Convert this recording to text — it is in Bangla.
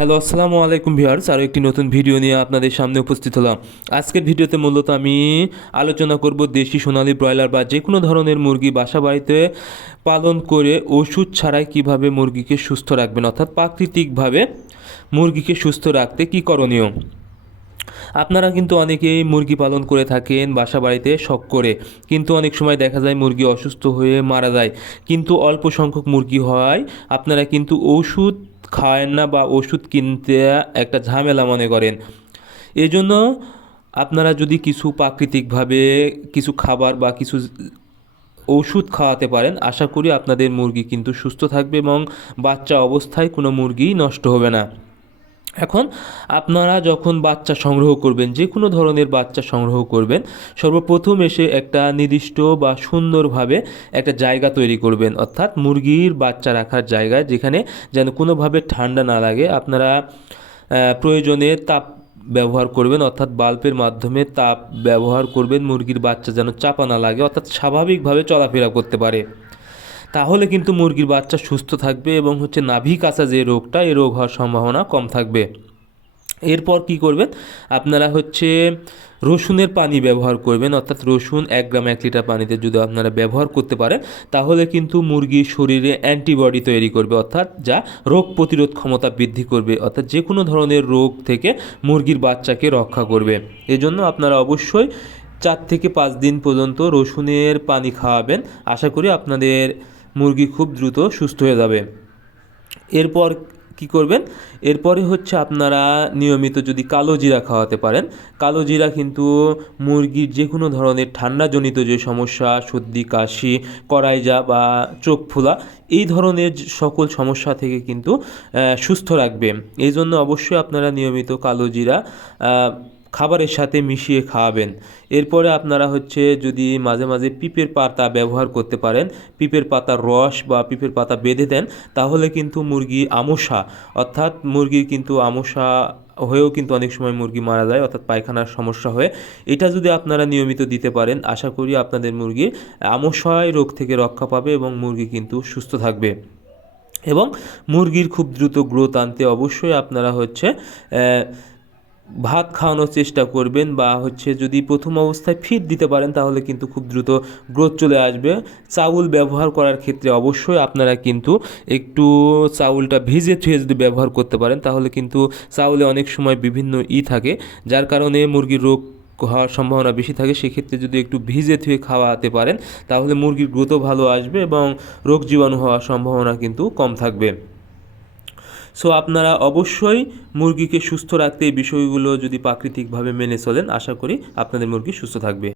হ্যালো, আসসালামু আলাইকুম ভিউয়ার্স। আরও একটি নতুন ভিডিও নিয়ে আপনাদের সামনে উপস্থিত হলাম। আজকের ভিডিওতে মূলত আমি আলোচনা করব দেশি সোনালী ব্রয়লার বা যে কোনো ধরনের মুরগি বাসা বাড়িতে পালন করে ওষুধ ছাড়াই কীভাবে মুরগিকে সুস্থ রাখবেন, অর্থাৎ প্রাকৃতিকভাবে মুরগিকে সুস্থ রাখতে কী করণীয়? আপনারা কিন্তু অনেকেই মুরগি পালন করে থাকেন, বাসা বাড়িতে শখ করে। কিন্তু অনেক সময় দেখা যায় মুরগি অসুস্থ হয়ে মারা যায়। কিন্তু অল্প সংখ্যক মুরগি হয়, আপনারা কিন্তু ওষুধ খাওয়েন না বা ওষুধ কিনতে একটা ঝামেলা মনে করেন। এই জন্য আপনারা যদি কিছু প্রাকৃতিকভাবে কিছু খাবার বা কিছু ওষুধ খাওয়াতে পারেন, আশা করি আপনাদের মুরগি কিন্তু সুস্থ থাকবে এবং বাচ্চা অবস্থায় কোনো মুরগি নষ্ট হবে না। এখন আপনারা যখন বাচ্চা সংগ্রহ করবেন যে কোনো ধরনের বাচ্চা সংগ্রহ করবেন, সর্বপ্রথম এসে একটা নির্দিষ্ট বা সুন্দরভাবে একটা জায়গা তৈরি করবেন। অর্থাৎ মুরগির বাচ্চা রাখার জায়গা যেখানে যেন কোনোভাবে ঠান্ডা না লাগে, আপনারা প্রয়োজনে তাপ ব্যবহার করবেন, অর্থাৎ বাল্বের মাধ্যমে তাপ ব্যবহার করবেন, মুরগির বাচ্চা যেন চাপা না লাগে, অর্থাৎ স্বাভাবিকভাবে চলাফেরা করতে পারে। তাহলে কিন্তু মুরগির বাচ্চা সুস্থ থাকবে এবং হচ্ছে নাভি কাঁচা যে রোগটা, এই রোগ হওয়ার সম্ভাবনা কম থাকবে। এরপর কি করবেন? আপনারা হচ্ছে রসুনের পানি ব্যবহার করবেন, অর্থাৎ রসুন এক গ্রাম, এক লিটার পানিতে যদি আপনারা ব্যবহার করতে পারেন, তাহলে কিন্তু মুরগির শরীরে অ্যান্টিবডি তৈরি করবে, অর্থাৎ যা রোগ প্রতিরোধ ক্ষমতা বৃদ্ধি করবে, অর্থাৎ যে কোনো ধরনের রোগ থেকে মুরগির বাচ্চাকে রক্ষা করবে। এজন্য আপনারা অবশ্যই চার থেকে পাঁচ দিন পর্যন্ত রসুনের পানি খাওয়াবেন। আশা করি আপনাদের মুরগি খুব দ্রুত সুস্থ হয়ে যাবে। এরপর কি করবেন? এরপরে হচ্ছে আপনারা নিয়মিত যদি কালো জিরা খাওয়াতে পারেন, কালো জিরা কিন্তু মুরগির যে কোনো ধরনের ঠান্ডাজনিত যে সমস্যা, সর্দি, কাশি করাইজা বা চোখ ফোলা, এই ধরনের সকল সমস্যা থেকে কিন্তু সুস্থ রাখবে। এই জন্য অবশ্যই আপনারা নিয়মিত কালো জিরা খাবারের সাথে মিশিয়ে খাওয়াবেন। এরপরে আপনারা হচ্ছে যদি মাঝে মাঝে পিপের পাতা ব্যবহার করতে পারেন, পিপের পাতার রস বা পিপের পাতা বেঁধে দেন, তাহলে কিন্তু মুরগি আমসা, অর্থাৎ মুরগির কিন্তু আমসা হয়েও কিন্তু অনেক সময় মুরগি মারা যায়, অর্থাৎ পায়খানার সমস্যা হয়ে। এটা যদি আপনারা নিয়মিত দিতে পারেন, আশা করি আপনাদের মুরগি আমসায় রোগ থেকে রক্ষা পাবে এবং মুরগি কিন্তু সুস্থ থাকবে। এবং মুরগির খুব দ্রুত গ্রোথ আনতে অবশ্যই আপনারা হচ্ছে ভাত খাওয়ানোর চেষ্টা করবেন বা হচ্ছে যদি প্রথম অবস্থায় ফিড দিতে পারেন তাহলে কিন্তু খুব দ্রুত গ্রোথ চলে আসবে। চাউল ব্যবহার করার ক্ষেত্রে অবশ্যই আপনারা কিন্তু একটু চাউলটা ভিজে থুয়ে যদি ব্যবহার করতে পারেন তাহলে কিন্তু চাউলে অনেক সময় বিভিন্ন ই থাকে, যার কারণে মুরগির রোগ হওয়ার সম্ভাবনা বেশি থাকে। সেক্ষেত্রে যদি একটু ভিজে থুয়ে খাওয়াতে পারেন তাহলে মুরগির গ্রোথও ভালো আসবে এবং রোগ জীবাণু হওয়ার সম্ভাবনা কিন্তু কম থাকবে। সো আপনারা অবশ্যই মুরগিকে সুস্থ রাখতে এই বিষয়গুলো যদি প্রাকৃতিকভাবে মেনে চলেন, আশা করি আপনাদের মুরগি সুস্থ থাকবে।